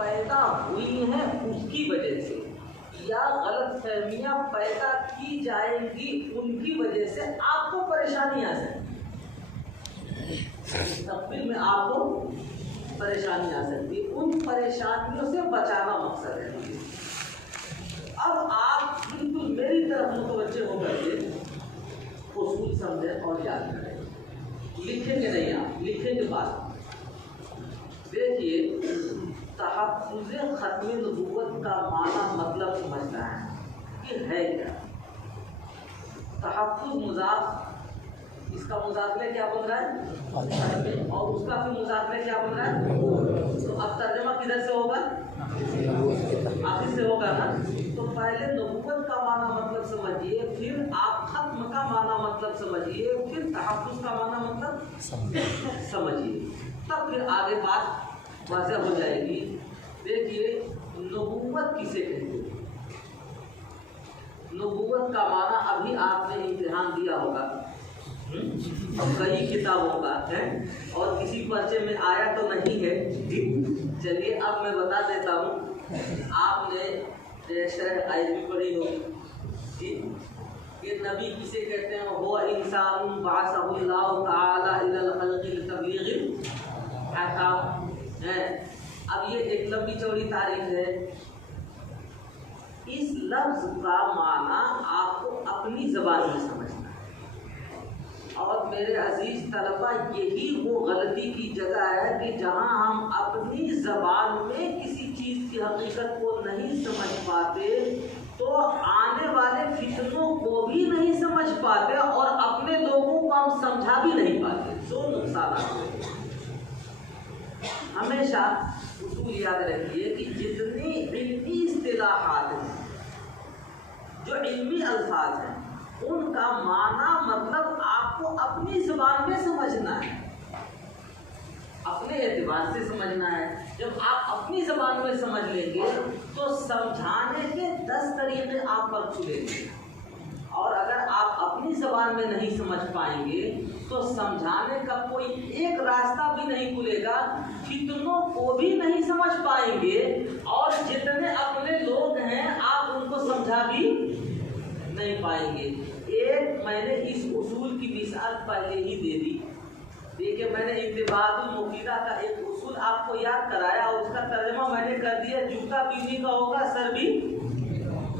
پیدا ہوئی ہیں اس کی وجہ سے یا غلط فہمیاں پیدا کی جائیں گی ان کی وجہ سے آپ کو پریشانی آ سکتی ہے، مستقبل میں آپ کو پریشانی آ سکتی ہے، ان پریشانیوں سے بچانا مقصد ہے۔ اب آپ بالکل میری طرف متوجہ ہو کر کے اصول سمجھیں اور یاد کریں، لکھیں گے نہیں، آپ لکھیں گے بات۔ دیکھیے، تحفظ ختم نبوت کا معنی مطلب سمجھنا ہے کہ ہے کیا۔ تحفظ مضاف، اس کا مضافہ کیا بن رہا ہے اور اس کا پھر مضافہ کیا بن رہا ہے، تو اب ترجمہ کدھر سے ہوگا، آخر سے ہوگا نا۔ تو پہلے نبوت کا معنی مطلب سمجھیے، پھر آپ ختم کا معنی مطلب سمجھیے، پھر تحفظ کا معنی مطلب سمجھیے، تب پھر آگے بات واضح ہو جائے گی۔ دیکھیے، نبوت کسے کہتے ہیں؟ نبوت کا معنی ابھی آپ نے امتحان دیا ہوگا کئی کتابوں کا ہے، اور کسی پرچے میں آیا تو نہیں ہے۔ چلیے اب میں بتا دیتا ہوں، آپ نے شرح عائض پڑھی ہو کہ نبی کسے کہتے ہیں؟ وہ انسان بعثہ اللہ تعالی الی الخلق لتبلیغ الاحکام ہے۔ اب یہ ایک لمبی چوڑی تعریف ہے، اس لفظ کا معنی آپ کو اپنی زبان میں سمجھنا ہے۔ اور میرے عزیز طلبہ، یہی وہ غلطی کی جگہ ہے کہ جہاں ہم اپنی زبان میں کسی چیز کی حقیقت کو نہیں سمجھ پاتے تو آنے والے فتنوں کو بھی نہیں سمجھ پاتے اور اپنے لوگوں کو ہم سمجھا بھی نہیں پاتے۔ دو نقصانات ہیں۔ ہمیشہ اصول یاد رکھیے کہ جتنی علمی اصطلاحات ہیں، جو علمی الفاظ ہیں، ان کا معنی مطلب آپ کو اپنی زبان میں سمجھنا ہے، اپنے اعتبار سے سمجھنا ہے۔ جب آپ اپنی زبان میں سمجھ لیں گے تو سمجھانے کے 10 طریقے آپ پر کھلیں گے، اور اگر آپ اپنی زبان میں نہیں سمجھ پائیں گے تو سمجھانے کا کوئی ایک راستہ بھی نہیں کھلے گا، فتنوں کو بھی نہیں سمجھ پائیں گے، اور جتنے اپنے لوگ ہیں آپ ان کو سمجھا بھی نہیں پائیں گے۔ ایک میں نے اس اصول کی مثال پہلے ہی دے دی۔ دیکھیے، میں نے انتباہات المفیدہ کا ایک اصول آپ کو یاد کرایا اور اس کا ترجمہ میں نے کر دیا، جوتا بھی انہی کا ہوگا، سر بھی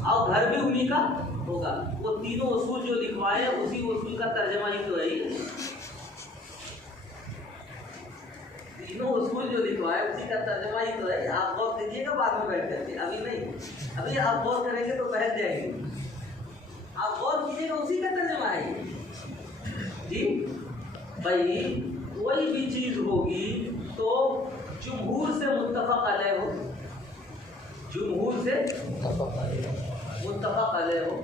اور گھر بھی انہی کا ہوگا۔ وہ تینوں اصول جو لکھوائے اسی اصول کا ترجمہ ہی تو ہے، تینوں اصول جو لکھوائے اسی کا ترجمہ ہی تو ہے۔ آپ غور کیجیے گا بعد میں بیٹھ کر کے، ابھی نہیں، ابھی آپ غور کریں گے تو بہت جائیں گے۔ آپ غور کیجیے گا، اسی کا ترجمہ ہے جی۔ بھائی کوئی بھی چیز ہوگی تو جمہور سے متفق علیہ ہو، جمہور سے متفق علیہ ہو۔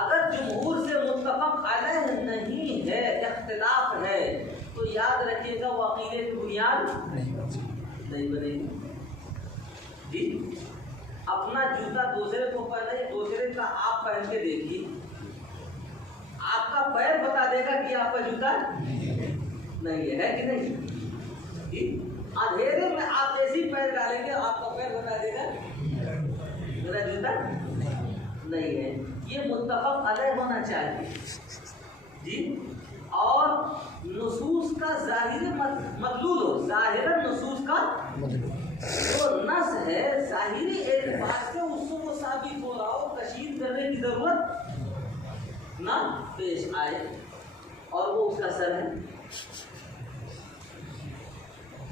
اگر جمہور سے متفق علیہ نہیں ہے، اختلاف ہے، تو یاد رکھیے گا وہ عقیدے کی بنیاد نہیں بنے گی جی۔ اپنا جوتا دوسرے کو پہنے، دوسرے کا آپ پہن کے دیکھیے، آپ کا پیر بتا دے گا کہ آپ کا جوتا نہیں ہے کہ نہیں جی۔ اندھیرے میں آپ ایسی پیر ڈالیں گے، آپ کا پیر بتا دے گا میرا جوتا نہیں ہے۔ یہ متفق علیہ ہونا چاہیے جی۔ اور نصوص کا ظاہر مدلول ہو، ظاہر نصوص کا جو نص ہے ظاہری اعتبار سے اس کو وہ ثابت ہو رہا ہو، تشہیر کرنے کی ضرورت نہ پیش آئے، اور وہ اس کا سر ہے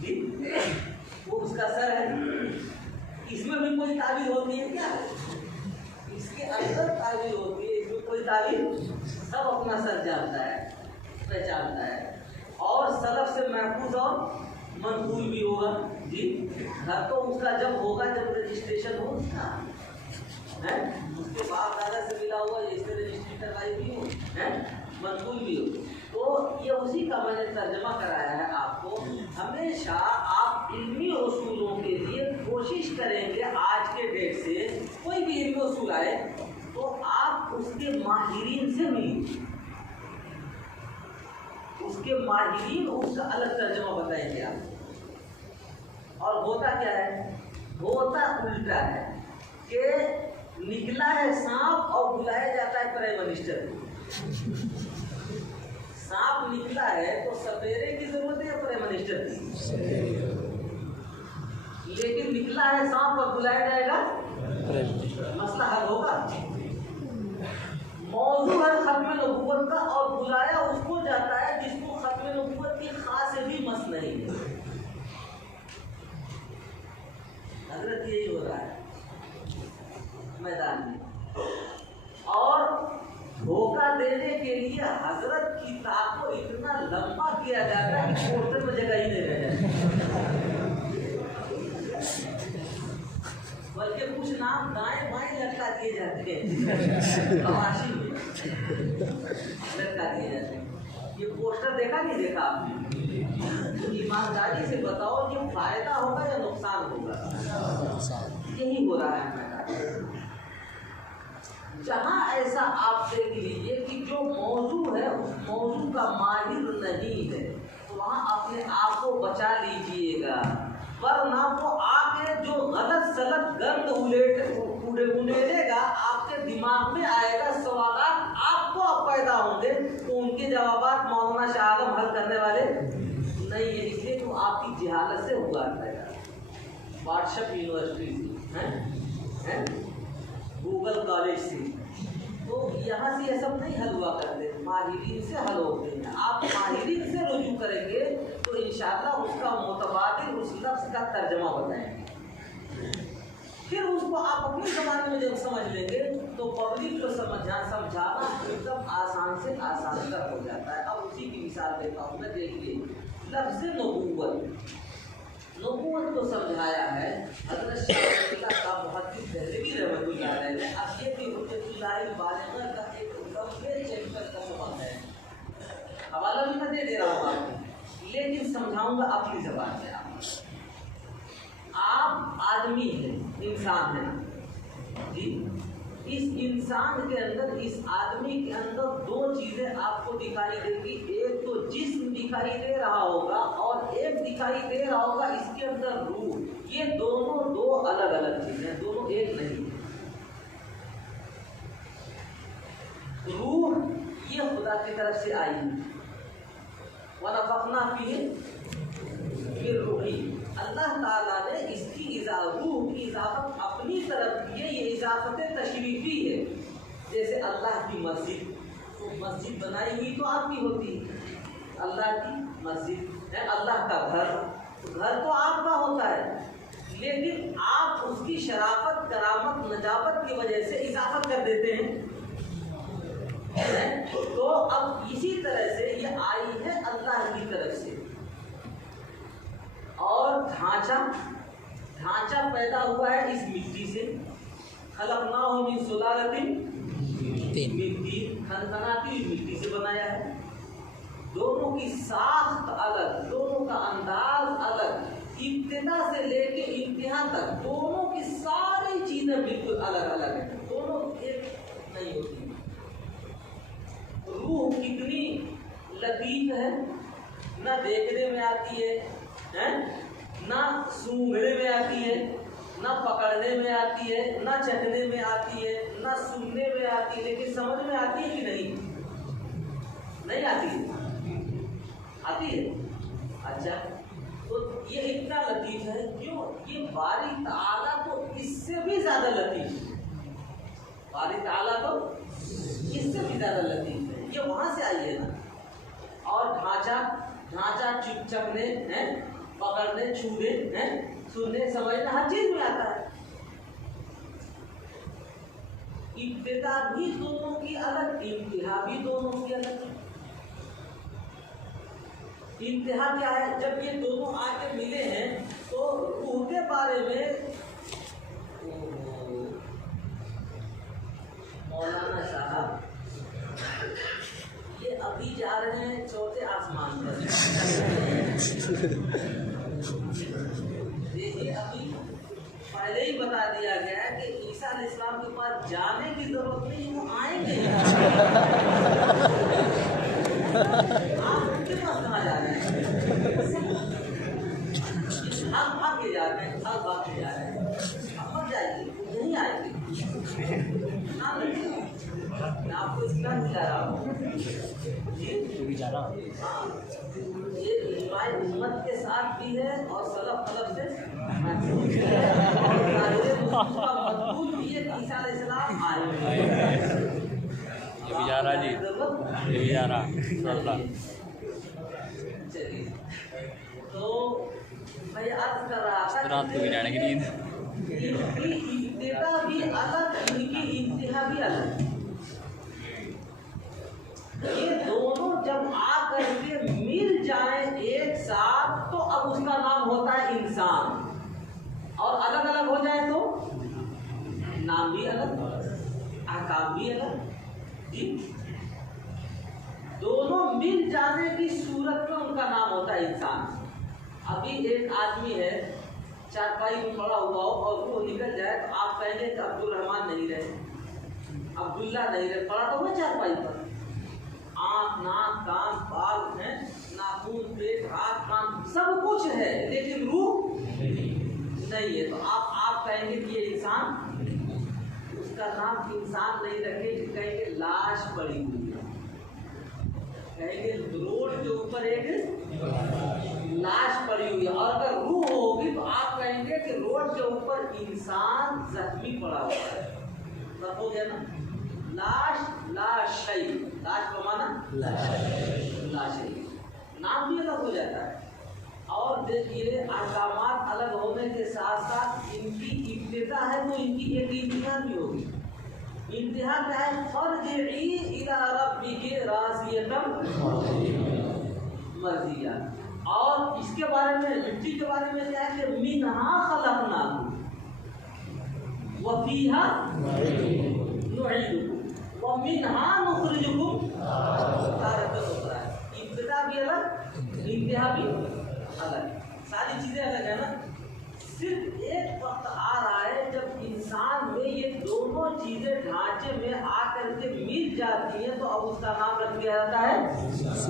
جی، وہ اس کا سر ہے۔ اس میں بھی کوئی تعبیر ہوتی ہے کیا؟ اس کے اندر تعبیر ہوتی ہے، اس میں کوئی تعبیر، سب اپنا سر جانتا ہے، پہچانتا ہے، اور سلف سے محفوظ اور منقول بھی ہوگا جی۔ گھر تو اس کا جب ہوگا جب رجسٹریشن ہو اس کا ہے، اس کے بعد دادا سے ملا ہوا اس سے رجسٹری کروائی بھی ہو ہے، منقول بھی ہو، تو یہ اسی کا میں نے ترجمہ کرایا ہے آپ کو۔ ہمیشہ آپ علمی اصولوں کے لیے کوشش کریں گے، آج کے ڈیٹ سے کوئی بھی علمی اصول آئے تو آپ اس کے ماہرین سے ملیے، اس کے ماہرین اس کا الگ ترجمہ بتائیں گے آپ، اور ہوتا کیا ہے؟ ہوتا الٹا ہے کہ نکلا ہے سانپ اور بلایا جاتا ہے پرائم منسٹر کو۔ سانپ نکلا ہے تو سپیرے کی ضرورت ہے یا پرائم منسٹر کی؟ لیکن نکلا ہے سانپ اور بلایا جائے گا، مسئلہ حل ہوگا۔ موضوع ہے ختم نبوت کا اور بلایا اس کو جاتا ہے جس کو ختم نبوت کی خاص بھی مس نہیں ہے۔ حضرت یہی ہو رہا ہے میدان میں، اور دھوکہ دینے کے لیے حضرت کی طاقت کو اتنا لمبا کیا جاتا ہے کہ پوسٹر میں جگہ ہی نہیں رہ جاتی، بلکہ کچھ نام دائیں بائیں لٹکا دیے جاتے ہیں، حواشی میں لٹکا دیے جاتے ہیں۔ یہ پوسٹر دیکھا نہیں دیکھا آپ نے؟ ایمانداری سے بتاؤ یہ فائدہ ہوگا یا نقصان ہوگا؟ یہی ہو رہا ہے میدان۔ جہاں ایسا آپ دیکھ لیجیے کہ جو موضوع ہے اس موضوع کا ماہر نہیں ہے تو وہاں اپنے آپ کو بچا لیجیے گا، ورنہ وہ آ کے جو غلط سلط گند اڑے گا آپ کے دماغ میں آئے گا، سوالات آپ کو اب پیدا ہوں گے تو ان کے جوابات مولانا شاہ عالم حل کرنے والے نہیں ہے، اس لیے تو آپ کی جہالت سے ہوا ہے۔ واٹسپ یونیورسٹی سے، گوگل کالج سے، تو یہاں سے یہ سب نہیں حل ہوا کرتے، ماہرین سے حل ہوتے ہیں۔ آپ ماہرین سے رجوع کریں گے تو انشاءاللہ اس کا متبادل اس لفظ کا ترجمہ بتائیں گے، پھر اس کو آپ اپنی زبان میں جب سمجھ لیں گے تو پبلک کو سمجھانا ایک دم آسان سے آسان تر ہو جاتا ہے۔ اب اسی کی مثال دیتا ہوں میں، دیکھیے لفظ نبوت کو سمجھایا ہے حضرت شاہ ولی اللہ کا محدث دہلوی رحمۃ اللہ علیہ نے۔ اب یہ بھی حجت اللہ البالغہ کا ایک لمبے چیپٹر کا سبق ہے، حوالہ بھی میں دے رہا ہوں آپ کو، لیکن سمجھاؤں گا اپنی زبان سے۔ آپ آدمی ہیں، انسان ہیں جی، اس انسان کے اندر، اس آدمی کے اندر دو چیزیں آپ کو دکھائی دے گی، ایک تو جسم دکھائی دے رہا ہوگا اور ایک دکھائی دے رہا ہوگا اس کے اندر روح۔ یہ دونوں دو الگ الگ چیزیں، دونوں ایک نہیں۔ روح یہ خدا کی طرف سے آئی ہے، وَنَفَخْنَا فِيهِ مِن رُوحِهِ، اللہ تعالیٰ نے اس کی روح کی اضافت اپنی طرف کی ہے، یہ اضافت تشریفی ہے۔ جیسے اللہ کی مسجد، تو مسجد بنائی ہوئی تو آپ کی ہوتی ہے، اللہ کی مسجد ہے، اللہ کا گھر، گھر تو آپ کا ہوتا ہے، لیکن آپ اس کی شرافت، کرامت، نجابت کی وجہ سے اضافت کر دیتے ہیں۔ تو اب اسی طرح سے یہ آئی ہے اللہ کی طرف سے۔ اور ڈھانچہ پیدا ہوا ہے اس مٹی سے، خلقناہ من سلالۃ من طین، کھنکھناتی ہوئی مٹی سے بنایا ہے۔ دونوں کی ساخت الگ، دونوں کا انداز الگ، ابتدا سے لے کے انتہا تک دونوں کی ساری چیزیں بالکل الگ الگ ہیں، دونوں ایک نہیں ہوتی۔ روح کتنی لطیف ہے، نہ دیکھنے میں آتی ہے، نہ سونگھنے میں آتی ہے، نہ پکڑنے میں آتی ہے، نہ چکھنے میں آتی ہے، نہ سننے میں آتی ہے، لیکن سمجھ میں آتی ہے کہ نہیں آتی ہے؟ آتی ہے۔ اچھا، تو یہ اتنا لطیف ہے، کیوں؟ یہ باری تعالیٰ تو اس سے بھی زیادہ لطیف ہے، باری تعالیٰ تو اس سے بھی زیادہ لطیف ہے، یہ وہاں سے آئی ہے نا۔ اور ڈھانچہ چکھنے، پکڑنے، چھونے، سننے، سمجھنا، ہر چیز میں آتا ہے۔ ابتدا بھی دونوں کی الگ، انتہا بھی دونوں کی الگ۔ انتہا کیا ہے؟ جب یہ دونوں آ کے ملے ہیں تو روح کے بارے میں مولانا صاحب یہ ابھی جا رہے ہیں چوتھے آسمان پر، دیکھیے ابھی پہلے ہی بتا دیا گیا ہے کہ عیسیٰ علیہ السلام کے پاس جانے کی ضرورت نہیں، وہ آئیں گے۔ آپ ان کے پاس کہاں جا رہے ہیں؟ ہم آگے جا رہے ہیں، سال بعد جا رہے ہیں، اب مت جائیے، نہیں آئیں گے، نام نہیں، میں آپ کو اس طرح دلا رہا ہوں ہاں، یہ اجماع امت کے ساتھ بھی ہے اور سلف خلف سے مطلوب بھی ہے کہ عیسیٰ علیہ السلام آئے، یہ بھی جا رہا جی، یہ بھی جا رہا چلیے۔ تو میں عرض کر رہا تھا رات کو بھی جانے کی نیند، ان کی ابتدا بھی الگ، ان کی انتہا بھی الگ، یہ دونوں جب آ کر کے مل جائیں ایک ساتھ تو اب اس کا نام ہوتا ہے انسان، اور الگ الگ ہو جائے تو نام بھی الگ، احکام بھی الگ، جی دونوں مل جانے کی صورت میں ان کا نام ہوتا ہے انسان۔ ابھی ایک آدمی ہے چارپائی میں پڑا ہوا ہو اور وہ نکل جائے تو آپ کہیں گے کہ عبد الرحمان نہیں رہے، عبداللہ نہیں رہے، پڑا تو ہوا چارپائی پر، آنکھ ناک کان بال ہیں، ناخن پیٹ ہاتھ کان سب کچھ ہے لیکن روح نہیں ہے، تو آپ کہیں گے کہ یہ انسان، اس کا نام انسان نہیں رکھے، کہیں گے لاش پڑی ہوئی ہے، کہیں گے روڈ کے اوپر ایک لاش پڑی ہوئی ہے، اور اگر روح ہوگی تو آپ کہیں گے کہ روڈ کے اوپر انسان زخمی پڑا ہوا ہے، سب ہو گیا نا، لاش لاشی، لاش کا معنی لاشی، نام بھی الگ ہو جاتا ہے۔ اور دیکھیے احکامات الگ ہونے کے ساتھ ساتھ ان کی ابتدا ہے تو ان کی ایک انتہا بھی ہوگی، انتہا کیا ہے؟ فرجعی الی ربک راضیۃ مرضیہ، اور اس کے بارے میں مٹی کے بارے میں کیا ہے کہ منہا خلقناکم وفیہا نعیدکم ومنہا نخرجکم تارۃ اخری، ابتدا بھی الگ، انتہا بھی الگ، ساری چیزیں الگ ہے نا، صرف ایک وقت آ رہا ہے جب انسان میں یہ دونوں چیزیں ڈھانچے میں آ کر کے مل جاتی ہیں تو اب اس کا نام رکھ دیا جاتا ہے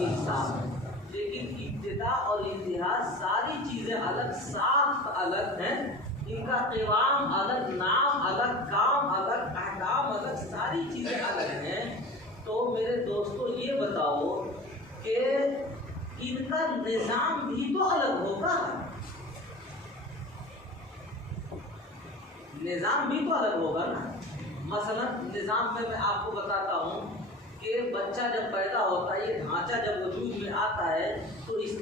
انسان، لیکن ابتدا اور انتہا ساری چیزیں الگ، ساخت الگ ہیں، ان کا قوام الگ، نام الگ، کام الگ، احکام الگ، ساری چیزیں الگ ہیں۔ تو میرے دوستو یہ بتاؤ کہ ان کا نظام بھی تو الگ ہوگا، نظام بھی تو الگ ہوگا نا، مثلا نظام میں آپ کو بتاتا ہوں کہ بچہ جب پیدا ہوتا ہے، یہ ڈھانچہ جب وجود میں آتا ہے تو اس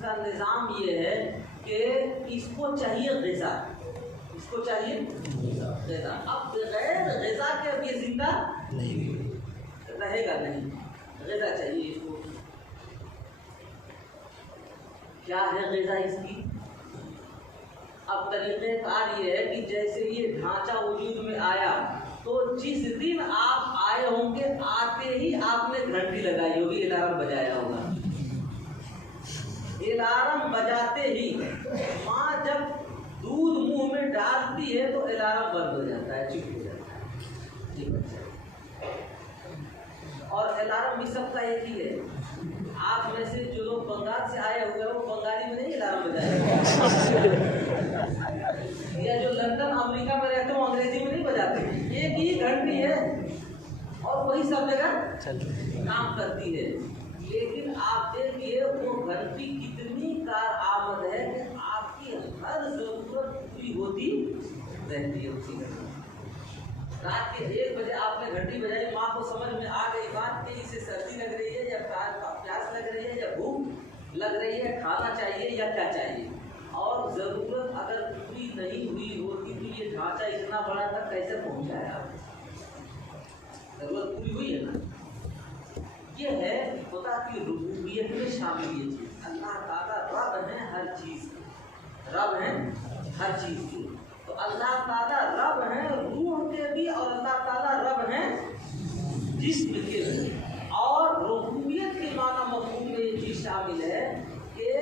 کا نظام یہ ہے کہ اس کو چاہیے غذا، اس کو چاہیے غذا، اب بغیر غذا کے اب یہ زندہ رہے گا نہیں، غذا چاہیے اس کو، کیا ہے غذا اس کی؟ اب طریقہ کار یہ ہے کہ جیسے یہ ڈھانچہ وجود میں آیا تو جس دن آپ آئے ہوں گے آتے ہی آپ نے گھنٹی لگائی ہوگی، الارم بجایا ہوگا، الارم بجاتے ہی ماں جب دودھ منہ میں ڈالتی ہے تو الارم بند ہو جاتا ہے، چپ ہو جاتا ہے، اور الارم بھی سب کا ایک ہی ہے، آپ میں سے جو لوگ بنگال سے آئے ہوئے ہیں وہ بنگالی میں نہیں الارم بجائے، یا جو لندن امریکہ میں رہتے ہیں وہ انگریزی میں نہیں بجاتے، ایک ہی گھنٹی ہے اور وہی سب جگہ کام کرتی ہے، لیکن آپ دیکھیے وہ گھنٹی کتنی کارآمد ہے کہ آپ کی ہر ضرورت پوری ہوتی رہتی ہے اسی گھنٹی۔ رات کے 1 بجے آپ نے گھنٹی بجائی، ماں کو سمجھ میں آ گئی بات کہ اسے سردی لگ رہی ہے یا پیاس لگ رہی ہے یا بھوک لگ رہی ہے، کھانا چاہیے یا کیا چاہیے، اور ضرورت اگر پوری نہیں ہوئی ہوتی تو یہ ڈھانچہ اتنا بڑا تھا کیسے پہنچایا؟ ضرورت پوری ہوئی ہے نا۔ یہ ہے خدا کی ربوبیت میں شامل یہ چیز، اللہ تعالیٰ رب ہے ہر چیز کی، رب ہے ہر چیز کی، تو اللہ تعالیٰ رب ہیں روح کے بھی، اور اللہ تعالیٰ رب ہیں جسم کے بھی، اور ربوبیت کے معنی مفہوم میں یہ چیز شامل ہے کہ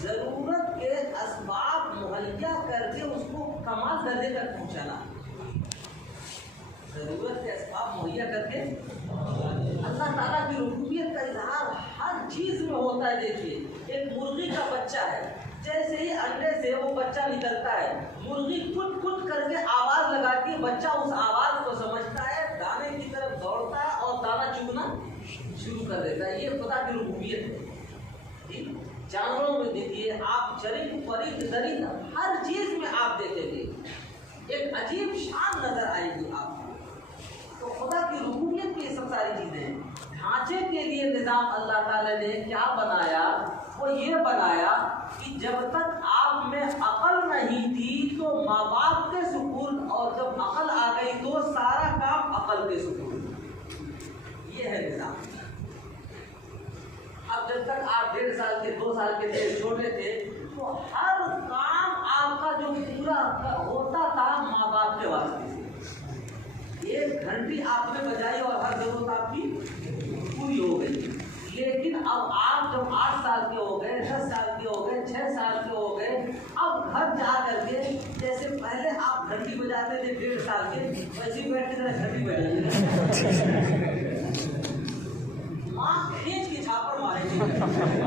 ضرورت کے اسباب مہیا کر کے اس کو کمال درجے تک پہنچانا، ضرورت کے اسباب مہیا کر کے اللہ تعالیٰ کی ربوبیت کا اظہار ہر چیز میں ہوتا ہے۔ دیکھیے ایک مرغی کا بچہ ہے، جیسے ہی انڈے سے وہ بچہ نکلتا ہے، مرغی کٹ کٹ کر کے آواز لگاتی ہے، بچہ اس آواز کو سمجھتا ہے، دانے کی طرف دوڑتا ہے اور دانا چگنا شروع کر دیتا ہے۔ یہ خدا کی ربوبیت ہے۔ جانوروں میں دیکھیے آپ، چرند پرند درند ہر چیز میں آپ دیکھیں گے ایک عجیب شان نظر آئے گی آپ کو۔ تو خدا کی ربوبیت کی یہ سب ساری چیزیں ہیں۔ ڈھانچے کے لیے نظام اللہ تعالیٰ نے کیا بنایا؟ وہ یہ بنایا کہ جب تک آپ میں عقل نہیں تھی تو ماں باپ کے سپرد، اور جب عقل آ گئی تو سارا کام عقل کے سپرد۔ یہ ہے نظام۔ اب جب تک آپ 1.5 سال کے 2 سال کے لیے چھوٹے تھے تو ہر کام آپ کا جو پورا ہوتا تھا ماں باپ کے واسطے سے۔ 1 گھنٹی آپ نے بجائی اور ہر ضرورت آپ کی پوری ہو گئی۔ لیکن اب آپ جب 8 سال کے ہو گئے، 10 سال کے ہو گئے، 6 سال کے ہو گئے، اب گھر جا کر کے جیسے پہلے آپ گھنٹی بجاتے تھے 1.5 سال کے، ویسے ہی بیٹھ کے ذرا گھنٹی بجائیے، ماں کھینچ کے چھاپڑ مارے گی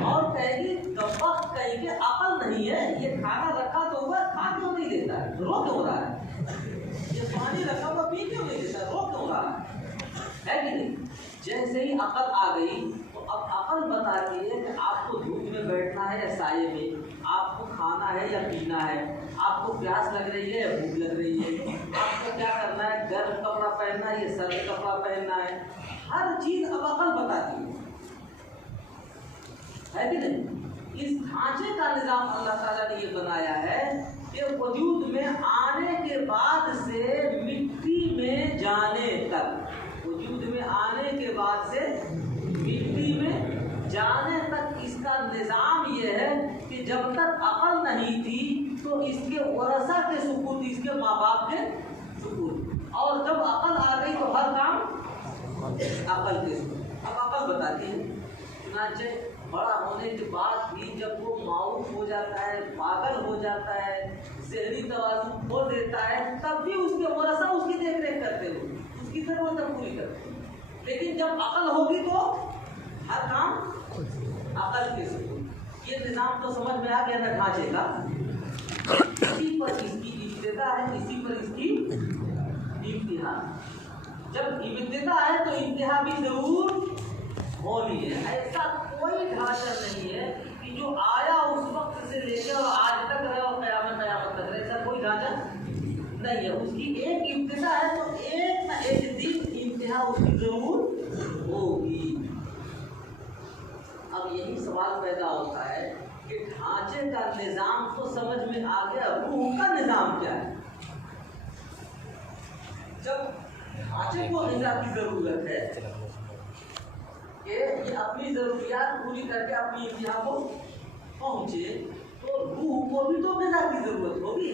اور کہے گی کبق کہے کہ عقل نہیں ہے، یہ کھانا رکھا تو ہوا کھا کیوں نہیں دیتا ہے، رو کیوں رہا ہے، یہ پانی رکھا ہوا پی کیوں نہیں دیتا، رو کیوں رہا ہے کہ نہیں؟ جیسے ہی عقل آ گئی تو اب عقل بتاتی ہے کہ آپ کو دھوپ میں بیٹھنا ہے یا سائے میں، آپ کو کھانا ہے یا پینا ہے، آپ کو پیاس لگ رہی ہے یا بھوک لگ رہی ہے، آپ کو کیا کرنا ہے، گرم کپڑا پہننا ہے یا سرد کپڑا پہننا ہے، ہر چیز اب عقل بتاتی ہے کہ نہیں؟ اس ڈھانچے کا نظام اللہ تعالیٰ نے یہ بنایا ہے کہ وجود میں آنے کے بعد سے مٹی میں جانے تک، وجود میں آنے کے بعد سے مٹی میں جانے تک اس کا نظام یہ ہے کہ جب تک عقل نہیں تھی تو اس کے ورثہ کے سپرد، اس کے ماں باپ کے سپرد، اور جب عقل آ گئی تو ہر کام عقل کے سپرد۔ اب عقل بتاتی ہے، چنانچہ بڑا ہونے کے بعد بھی جب وہ معاوف ہو جاتا ہے، پاگل ہو جاتا ہے، ذہنی توازن کھو دیتا ہے، تب بھی اس کے ورثہ اس کی دیکھ ریکھ کرتے ہو، اس کی ضرورتیں پوری کرتے ہیں۔ لیکن جب عقل ہوگی تو ہر کام عقل کے سپرد۔ یہ نظام تو سمجھ میں آ گیا نا ڈھانچے کا؟ اسی پر اس کی ابتدا ہے، اسی پر اس کی انتہا۔ جب ابتدا ہے تو انتہا بھی ضرور ہونی ہے۔ ایسا کوئی ڈھانچہ نہیں ہے کہ جو آیا اس وقت سے لے کے اور آج تک رہے اور قیامت تک رہے، ایسا کوئی ڈھانچہ نہیں ہے۔ اس کی ایک ابتدا ہے تو ایک نہ ایک دن انتہا اس کی ضرور ہوگی۔ اب یہی سوال پیدا ہوتا ہے کہ ڈھانچے کا نظام تو سمجھ میں آ گیا، روح کا نظام کیا ہے؟ جب ڈھانچے کو غذا کی ضرورت ہے کہ یہ اپنی ضروریات پوری کر کے اپنی انتہا کو پہنچے، تو روح کو بھی تو غذا کی ضرورت ہوگی،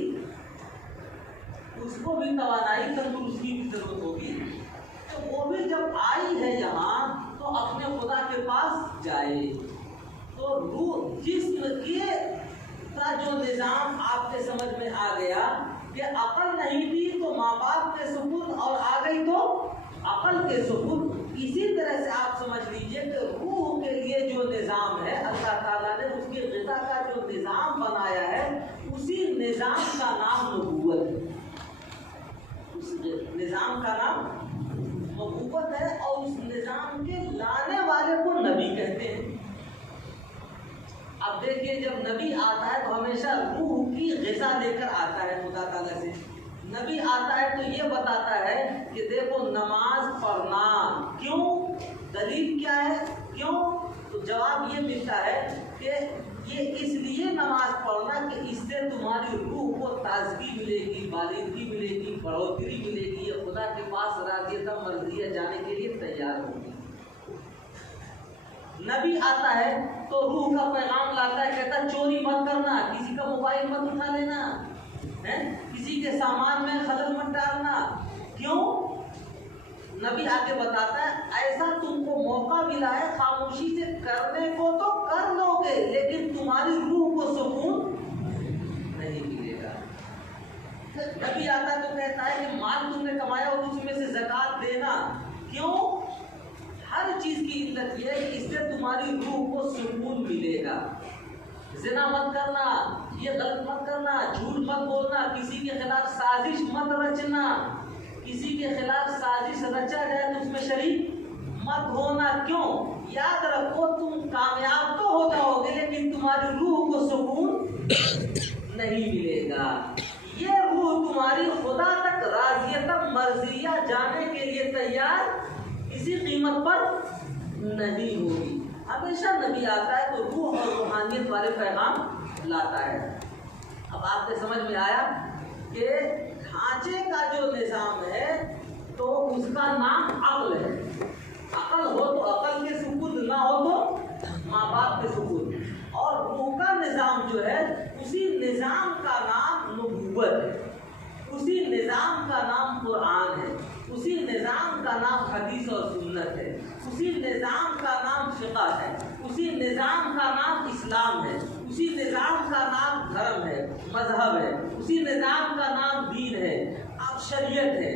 اس کو بھی توانائی تندرستی کی ضرورت ہوگی۔ تو وہ بھی جب آئی ہے یہاں تو اپنے خدا کے پاس جائے۔ تو روح جسم کا جو نظام آپ کے سمجھ میں آ گیا کہ عقل نہیں تھی تو ماں باپ کے سپرد، اور آ گئی تو عقل کے سپرد۔ اسی طرح سے آپ سمجھ لیجئے کہ روح کے لیے جو نظام ہے اللہ تعالیٰ نے اس کے غذا کا جو نظام بنایا ہے، اسی نظام کا نام نبوت ہے۔ اس نظام کا نام نبوت ہے، اور اس نظام کے لانے والے کو نبی کہتے ہیں۔ اب دیکھیے جب نبی آتا ہے تو ہمیشہ روح کی غذا لے کر آتا ہے خدا تعالیٰ سے۔ نبی آتا ہے تو یہ بتاتا ہے کہ دیکھو نماز پڑھنا، کیوں؟ دلیل کیا ہے؟ کیوں؟ تو جواب یہ ملتا ہے کہ یہ اس لیے نماز پڑھنا کہ اس سے تمہاری روح کو تازگی ملے گی، بالغگی ملے گی، بڑھوتری ملے گی، یہ خدا کے پاس راضیہ مرضیہ جانے کے لیے تیار ہوگی۔ نبی آتا ہے تو روح کا پیغام لاتا ہے، کہتا ہے چوری مت کرنا، کسی کا موبائل مت اٹھا لینا، کسی کے سامان میں خلل مت ڈالنا۔ کیوں؟ نبی آ کے بتاتا ہے ایسا تم کو موقع ملا ہے، خاموشی سے کرنے کو تو کر لو گے لیکن تمہاری روح کو سکون نہیں ملے گا۔ نبی آتا ہے تو کہتا ہے کہ مال تم نے کمایا اور اس میں سے زکوٰۃ دینا۔ کیوں؟ ہر چیز کی علت یہ ہے کہ اس سے تمہاری روح کو سکون ملے گا۔ زنا مت کرنا، یہ غلط مت کرنا، جھوٹ مت بولنا، کسی کے خلاف سازش مت رچنا، کسی کے خلاف سازش رچا جائے تو اس میں شریک مت ہونا۔ کیوں؟ یاد رکھو تم کامیاب تو ہو جاؤ گے لیکن تمہاری روح کو سکون نہیں ملے گا۔ یہ روح تمہاری خدا تک راضیہ مرضیہ جانے کے لیے تیار کسی قیمت پر نہیں ہوگی۔ ہمیشہ نبی آتا ہے تو روح اور روحانیت والے پیغام لاتا ہے۔ اب آپ کے سمجھ میں آیا کہ ڈھانچے کا جو نظام ہے تو اس کا نام عقل ہے۔ عقل ہو تو عقل کے سپرد، نہ ہو تو ماں باپ کے سپرد۔ اور روح کا نظام جو ہے اسی نظام کا نام نبوت ہے، اسی نظام کا نام قرآن ہے، اسی نظام کا نام حدیث اور سنت ہے، اسی نظام کا نام فقہ ہے، اسی نظام کا نام اسلام ہے، اسی نظام کا نام دھرم ہے، مذہب ہے، اسی نظام کا نام دین ہے، اب شریعت ہے۔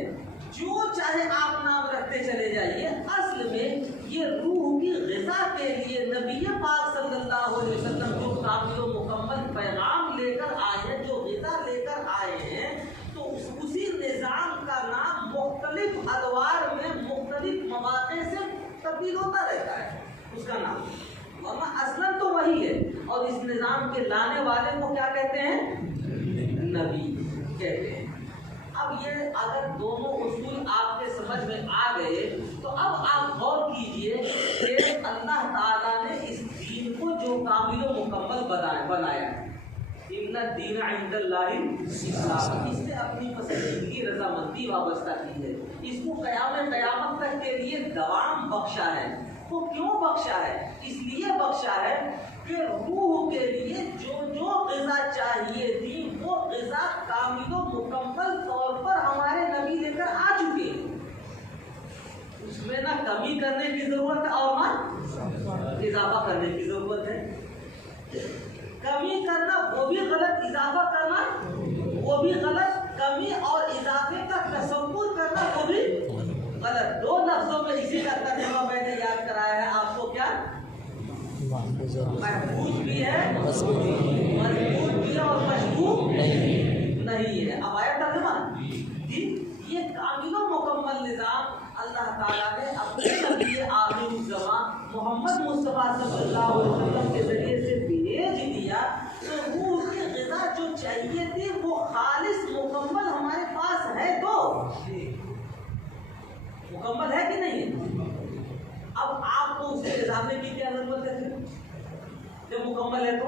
جو چاہے آپ نام رکھتے چلے جائیے، اصل میں یہ روح کی غذا کے لیے نبی پاک صلی اللہ علیہ وسلم جو کامل و مکمل پیغام لے کر آئے ہیں، جو غذا لے کر آئے ہیں، تو اسی نظام کا نام مختلف ادوار میں مختلف مواقع سے تبدیل ہوتا رہتا ہے اس کا نام، ورنہ اصلاً تو وہی ہے۔ اور اس نظام کے لانے والے کو کیا کہتے ہیں؟ نبی کہتے ہیں۔ اب یہ اگر دونوں اصول آپ کے سمجھ میں آ گئے تو اب آپ غور کیجئے کہ اللہ تعالیٰ نے اس دین کو جو کامل و مکمل بنایا ہے، ان الدین عند اللہ الاسلام، اس نے اپنی پسندیدگی رضامندی وابستہ کی ہے، اس کو قیامت تک کے لیے دوام بخشا ہے۔ وہ کیوں بخشا ہے؟ اس لیے بخشا ہے کہ روح کے لیے جو غذا چاہیے تھی وہ غذا کامل و مکمل طور پر ہمارے نبی لے کر آ چکے ہیں۔ اس میں نہ کمی کرنے کی ضرورت ہے اور نہ اضافہ کرنے کی ضرورت ہے۔ کمی کرنا وہ بھی غلط، اضافہ کرنا وہ بھی غلط، کمی اور اضافے کا تصور کرنا وہ بھی غلط۔ دو لفظوں میں اسی کا ترجمہ میں نے یاد کرایا ہے آپ کو، کیا محفوظ بھی ہے، مضبوط بھی ہے اور مشکوک نہیں ہے۔ اب آیا ترجمہ جی، یہ کامل و مکمل نظام اللہ تعالیٰ نے اپنے نبی آخر الزمان محمد مصطفیٰ صلی اللہ علیہ وسلم کے ذریعے سے بھیج دیا، تو روح کی غذا جو چاہیے تھی وہ خالص مکمل ہمارے پاس ہے، تو مکمل ہے کہ نہیں ہے؟ اب آپ کو اس کے اضافے کی کیا ضرورت ہے؟ جب مکمل ہے تو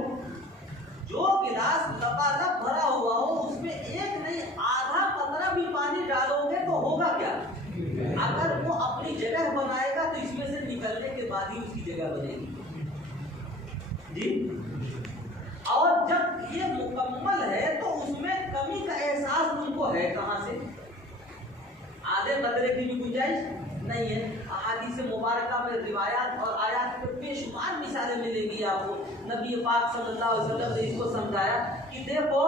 جو گلاس لبالب بھرا ہوا ہو اس میں ایک نہیں آدھا قطرہ بھی پانی ڈالو گے تو ہوگا کیا؟ اگر وہ اپنی جگہ بنائے گا تو اس میں سے نکلنے کے بعد ہی اس کی جگہ بنے گی جی۔ اور جب یہ مکمل ہے تو اس میں کمی کا احساس تم کو ہے کہاں سے؟ آدھے قطرے کی بھی گنجائش نہیں ہے۔ احادیث مبارکہ میں روایات اور آیات میں بے شمار مثالیں ملیں گی آپ کو۔ نبی پاک صلی اللہ علیہ وسلم نے اس کو سمجھایا کہ دیکھو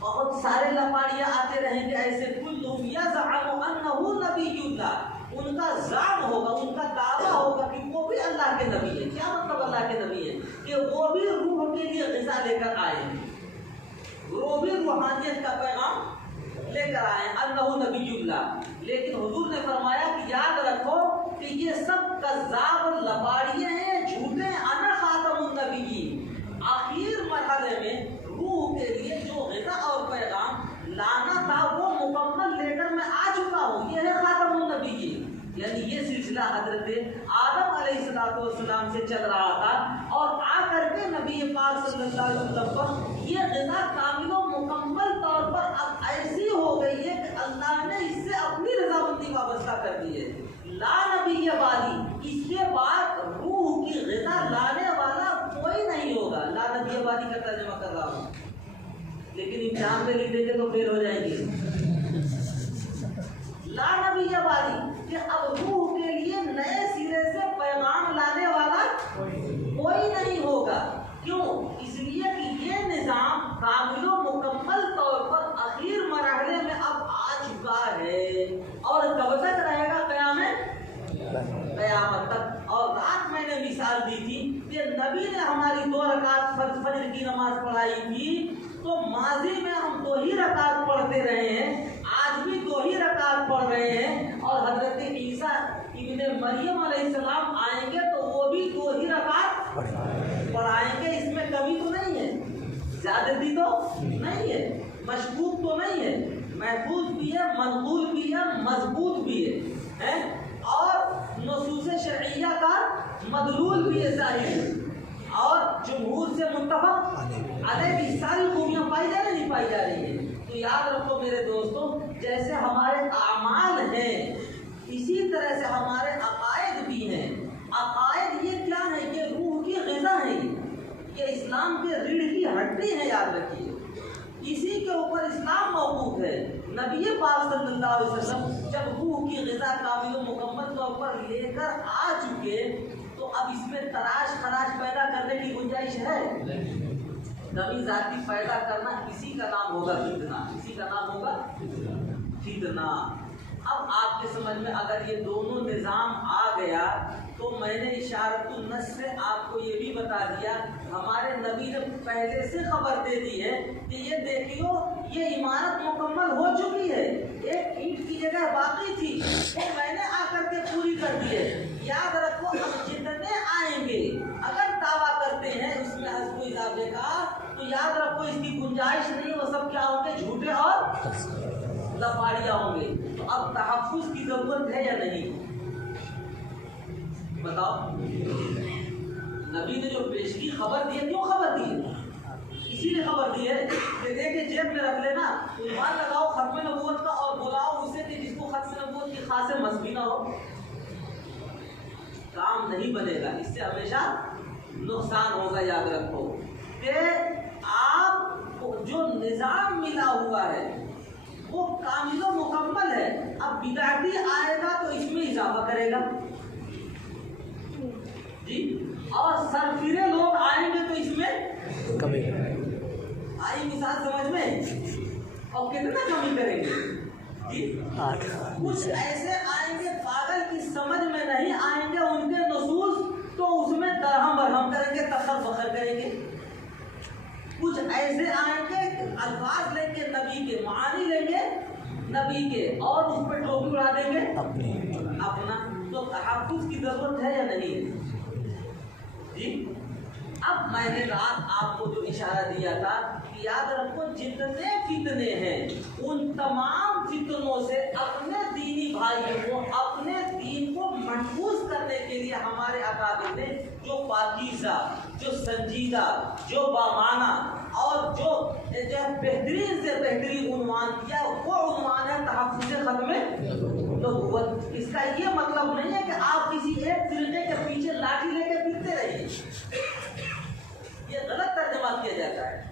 بہت سارے لپاڑیاں آتے رہیں گے ایسے، کلہم یزعم انہ نبی اللہ، ان کا زعم ہوگا، ان کا دعویٰ ہوگا کہ وہ بھی اللہ کے نبی ہیں۔ کیا مطلب اللہ کے نبی ہیں؟ کہ وہ بھی روح کے لیے غذا لے کر آئے ہیں، وہ بھی روحانیت کا پیغام لے کر آئے ہیں، انہ نبی اللہ۔ لیکن حضور نے فرمایا کہ یاد رکھو کہ یہ سب کذاب لباڑیے ہیں، جھوٹے ہیں، انا خاتم النبیین۔ آخر مرحلے میں روح کے لیے جو غذا اور پیغام لانا تھا وہ مکمل لے کر میں آ چکا ہوں، یہ ہے خاتم النبیین۔ یعنی یہ سلسلہ حضرت آدم علیہ السلام سے چل رہا تھا اور آ کر کے نبی پاک صلی اللہ علیہ وسلم پر یہ غذا کامل و مکمل طور پر اب ایسی ہو گئی ہے کہ اللہ نے اس سے اپنی رضامندی وابستہ کر دی ہے۔ لا نبی والی، اس کے بعد روح کی غذا لانے والا کوئی نہیں ہوگا۔ لا نبی والی کا ترجمہ کر رہا ہوں، لیکن امتحان میں لکھ دیں گے تو فیل ہو جائیں گے۔ لا نبی والی کہ اب روح کے لیے نئے سرے سے پیغام لانے والا کوئی نہیں ہوگا۔ کیوں؟ اس لیے کہ یہ نظام کامل و مکمل طور پر اخیر مرحلے میں اب آ چکا ہے، اور کب تک رہے گا؟ قیامت تک۔ اور رات میں نے مثال دی تھی کہ نبی نے ہماری 2 رکعت نماز پڑھائی تھی تو ماضی میں ہم 2 ہی رکعت پڑھتے رہے ہیں، آج بھی 2 ہی رکعت پڑھ رہے ہیں، اور حضرت عیسیٰ ابن مریم علیہ السلام آئیں گے تو وہ بھی 2 ہی رکعت پڑھائیں گے۔ اس میں کمی تو نہیں ہے، زیادتی تو نہیں ہے، مشکوک تو نہیں ہے، محفوظ بھی ہے، منقول بھی ہے، مضبوط بھی ہے، اور نصوص شرعیہ کا مدلول بھی ہے، ظاہر ہے، اور جمہور سے متفق علیہ کی ساری خوبیاں پائی جا رہی نہیں پائی جا رہی ہیں۔ تو یاد رکھو میرے دوستوں، جیسے ہمارے اعمال ہیں اسی طرح سے ہمارے عقائد بھی ہیں۔ عقائد یہ کیا ہے؟ یہ روح کی غذا ہے، یہ اسلام کے ریڑھ کی ہڈی ہے، یاد رکھیے، اسی کے اوپر اسلام موقوف ہے۔ نبی پاک صلی اللہ علیہ وسلم جب روح کی غذا کامل و مکمل طور پر لے کر آ چکے تو اب اس میں تراش خراش پیدا کرنے کی گنجائش ہے؟ نبی ذاتی پیدا کرنا، اسی کا نام ہوگا فتنہ، اسی کا نام ہوگا فتنہ۔ اب آپ کے سمجھ میں اگر یہ دونوں نظام آ گیا تو میں نے اشارت النص سے آپ کو یہ بھی بتا دیا، ہمارے نبی نے پہلے سے خبر دے دی ہے کہ یہ دیکھیو یہ عمارت مکمل ہو چکی ہے، ایک اینٹ کی جگہ باقی تھی، وہ میں نے آ کر کے پوری کر دی ہے۔ یاد رکھو ہم جتنے آئیں گے اگر دعویٰ کرتے ہیں اس میں حسب و اضافے کا، تو یاد رکھو اس کی گنجائش نہیں، وہ سب کیا ہوں گے؟ جھوٹے اور لفاڑیاں ہوں گے۔ تو اب تحفظ کی ضرورت ہے یا نہیں؟ بتاؤ۔ نبی نے جو پیشگی خبر دی ہے، کیوں خبر دی ہے؟ اسی لیے خبر دی ہے کہ دیکھیں جیب میں رکھ لینا، ایمان لگاؤ ختم نبوت کا اور بلاؤ اسے کہ جس کو ختم نبوت کی خاص مسبی نہ ہو، کام نہیں بنے گا، اس سے ہمیشہ نقصان ہوگا۔ یاد رکھو کہ آپ کو جو نظام ملا ہوا ہے وہ کامل و مکمل ہے، اب بدعتی آئے گا تو اس میں اضافہ کرے گا جی، اور سرفرے لوگ آئیں گے تو اس میں کمی آئی، مثال سمجھ میں، اور کتنا کمی کریں گے جی؟ کچھ ایسے آئیں گے پاگل کی سمجھ میں نہیں آئیں گے ان کے نصوص، تو اس میں درہم برہم کریں گے، تخر بخر کریں گے۔ کچھ ایسے آئیں گے الفاظ لیں گے نبی کے، معانی لیں گے نبی کے، اور اس پہ ٹوپی اڑا دیں گے اپنا۔ تو تحفظ کی ضرورت ہے یا نہیں ہے جی؟ اب میں نے رات آپ کو جو اشارہ دیا تھا کہ یاد رکھو جتنے فتنے ہیں ان تمام فتنوں سے اپنے دینی بھائیوں کو، اپنے دین کو محفوظ کرنے کے لیے ہمارے اکابر نے جو پاکیزہ، جو سنجیدہ، جو بامانہ اور جو بہترین سے بہترین عنوان دیا، وہ عنوان ہے تحفظ ختم نبوت۔ اس کا یہ مطلب نہیں ہے کہ آپ کسی ایک فرقے کے پیچھے لاٹھی لے کے پھرتے رہیے، یہ غلط ترجمہ کیا جاتا ہے،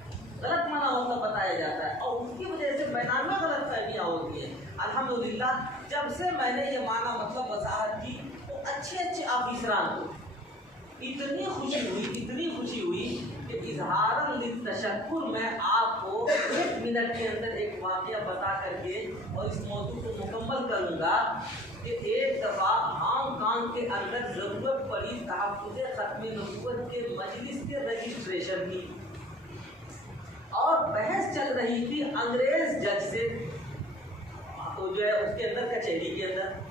غلط معنی ہوتا بتایا جاتا ہے، اور اس کی وجہ سے بیان میں غلط فہمیاں ہوتی ہیں۔ الحمدللہ جب سے میں نے یہ معنی مطلب وضاحت کی تو اچھے آفیسران کو اتنی خوشی ہوئی کہ اظہار للتشکر میں آپ کو 1 منٹ کے اندر ایک واقعہ بتا کر کے اور اس موضوع کو مکمل کروں گا کہ ایک دفعہ ہانگ کانگ کے اندر ضرورت پڑی تحفظ ختم نبوت کے مجلس کے رجسٹریشن کی، اور بحث چل رہی تھی انگریز جج سے، تو جو ہے اس کے اندر کچہری کے اندر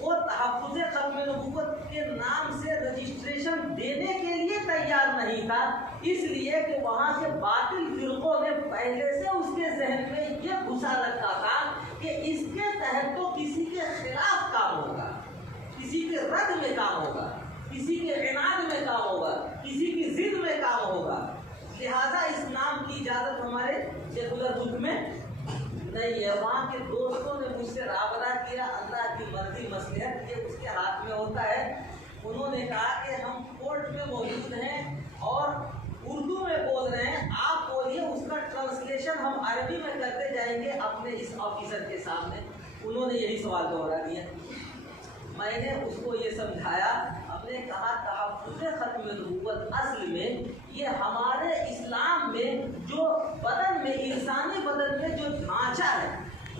وہ تحفظ ختم نبوت کے نام سے رجسٹریشن دینے کے لیے تیار نہیں تھا، اس لیے کہ وہاں کے باطل فرقوں نے پہلے سے اس کے ذہن میں یہ گھسا رکھا تھا کہ اس کے تحت تو کسی کے خلاف کام ہوگا، کسی کے رد میں کام ہوگا، کسی کے عناد میں کام ہوگا، کسی کی ضد میں کام ہوگا، لہذا اس نام کی اجازت ہمارے سیکولر حکم میں نہیں ہے۔ وہاں کے دوستوں نے مجھ سے رابطہ کیا، اللہ کی مرضی مصلحت یہ اس کے ہاتھ میں ہوتا ہے، انہوں نے کہا کہ ہم کورٹ میں موجود ہیں اور اردو میں بول رہے ہیں، آپ بولیے، اس کا ٹرانسلیشن ہم عربی میں کرتے جائیں گے اپنے اس آفیسر کے سامنے۔ انہوں نے یہی سوال دوہرا دیا، میں نے اس کو یہ سمجھایا، ہم نے کہا تحفظ ختم نبوت اصل میں یہ ہمارے اسلام میں جو بدن میں، انسانی بدن میں جو ڈھانچہ ہے،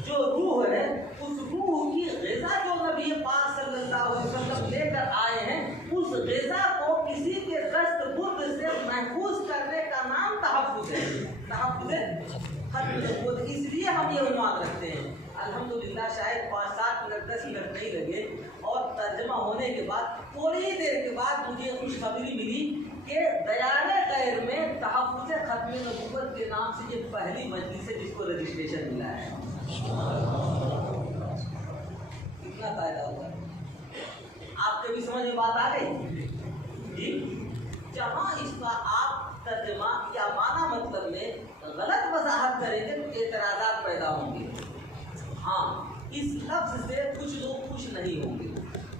جو روح ہے، اس روح کی غذا جو نبی پاک صلی اللہ علیہ وسلم لے کر آئے ہیں، اس غذا کو کسی کے دست برد سے محفوظ کرنے کا نام تحفظ ختم نبوت اس لیے ہم یہ عنوان رکھتے ہیں. الحمدللہ شاید 5-7 منٹ 10 منٹ نہیں لگے اور ترجمہ ہونے کے بعد تھوڑی ہی دیر کے بعد مجھے خوشخبری ملی کہ دیار غیر میں تحفظ ختم نبوت کے نام سے یہ پہلی مجلس ہے جس کو رجسٹریشن ملا ہے. کتنا فائدہ ہوگا. آپ کے بھی سمجھ میں بات آ گئی جی. جہاں اس کا آپ ترجمہ یا معنی مطلب میں غلط وضاحت کریں گے تو اعتراضات پیدا ہوں گے. ہاں اس لفظ سے کچھ لوگ خوش نہیں ہوں گے.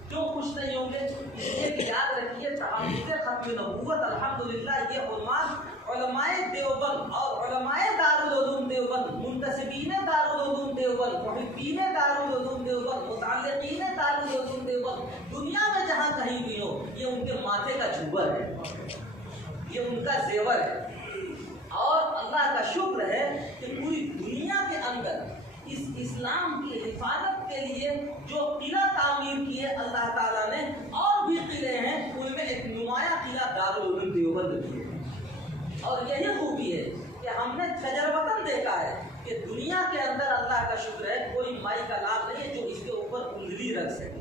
کیوں خوش نہیں ہوں گے؟ اس لیے کہ یاد رکھیے تحفظ ختم نبوت الحمدللہ یہ عنوان علماء دیوبند اور علماء دارالعلوم دیوبند، منتسبین دارالعلوم دیوبند، محبین دارالعلوم دیوبند، متعلقین دارالعلوم دیوبند، دنیا میں جہاں کہیں بھی ہو یہ ان کے ماتھے کا جوہر ہے، یہ ان کا زیور ہے. اور اللہ کا شکر ہے کہ پوری دنیا کے اندر اس اسلام کی حفاظت کے لیے جو قلعہ تعمیر کیے اللہ تعالیٰ نے، اور بھی قلعے ہیں ان میں ایک نمایاں قلعہ دارالعلوم دیوبند کیے. اور یہی خوبی ہے کہ ہم نے تجربتاً دیکھا ہے کہ دنیا کے اندر اللہ کا شکر ہے کوئی مائی کا لاب نہیں ہے جو اس کے اوپر انگلی رکھ سکے.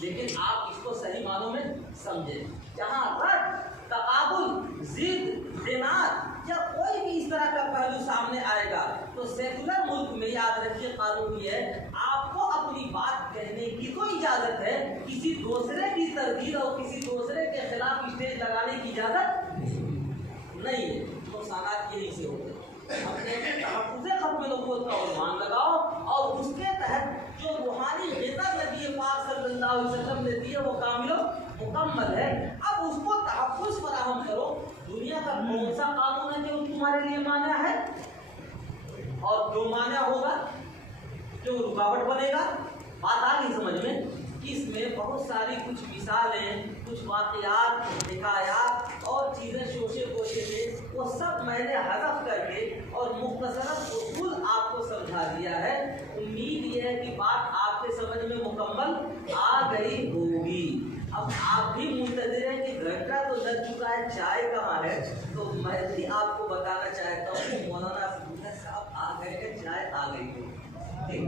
لیکن آپ اس کو صحیح معنوں میں سمجھیں. جہاں رد، تقابل، ضد، عناد یا کوئی بھی اس طرح کا پہلو سامنے آئے گا تو سیکولر ملک میں یاد رکھیے قانون یہ ہے آپ کو اپنی بات کہنے کی تو اجازت ہے، کسی دوسرے کی تردید اور کسی دوسرے کے خلاف اسٹیج لگانے کی اجازت نہیں ہے. نقصانات یہی سے ہوتے ہیں. اپنے تحفظ ختم نبوت کا عنوان لگاؤ اور اس کے تحت جو روحانی غذا نبی پاک صلی اللہ علیہ وسلم نے دی ہے وہ کامل و مکمل ہے. اب اس کو تحفظ فراہم کرو. دنیا کا کون سا قانون ہے جو تمہارے لیے مانع ہے اور جو مانع ہوگا جو رکاوٹ بنے گا؟ بات آ گئی سمجھ میں. اس میں بہت ساری کچھ مثالیں، کچھ واقعات، حکایات اور چیزیں شوشے گوشے سے وہ سب میں نے حذف کر کے اور مختصراً اصول آپ کو سمجھا دیا ہے. امید یہ ہے کہ بات آپ کے سمجھ میں مکمل آ گئی ہوگی. اب آپ بھی منتظر ہیں کہ گھنٹہ تو لگ چکا ہے، چائے کہاں ہے؟ تو میں بھی آپ کو بتانا چاہتا ہوں کہ مولانا صاحب آ گئے ہیں، چائے آ گئی ہے. ٹھیک.